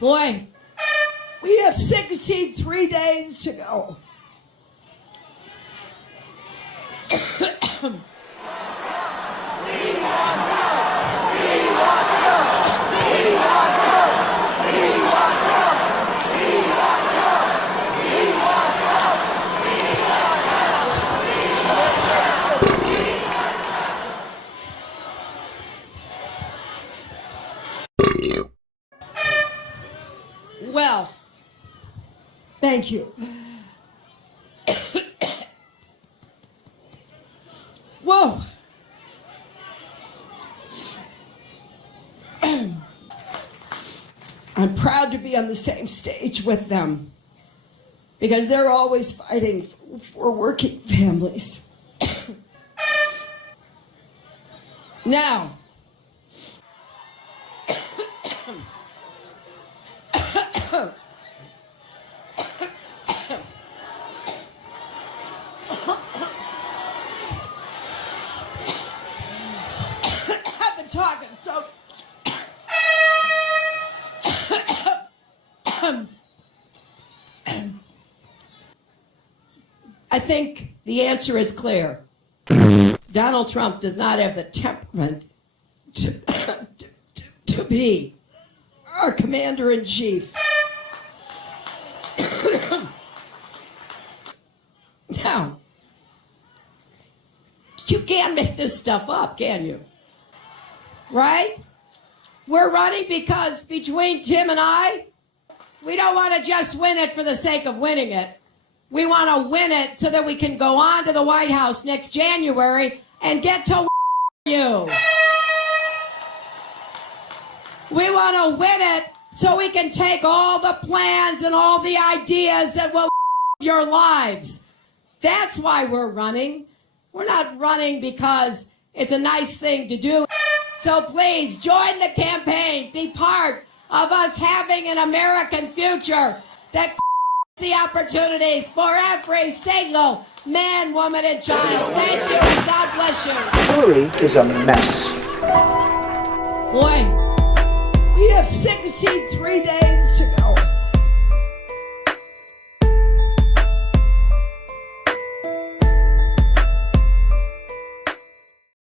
Boy, we have 63 days to go. Well, thank you. Whoa. I'm proud to be on the same stage with them because they're always fighting for working families. Now, I've been talking so I think the answer is clear. Donald Trump does not have the temperament to be our commander-in-chief. Now, you can't make this stuff up, can you? Right? We're running because between Tim and I, we don't want to just win it for the sake of winning it. We want to win it so that we can go on to the White House next January and get to you. We want to win it so we can take all the plans and all the ideas that will your lives. That's why we're running. We're not running because it's a nice thing to do. So please join the campaign. Be part of us having an American future that the opportunities for every single man, woman, and child. Thank you, and God bless you. Hillary is a mess. Boy, we have 63 days to go.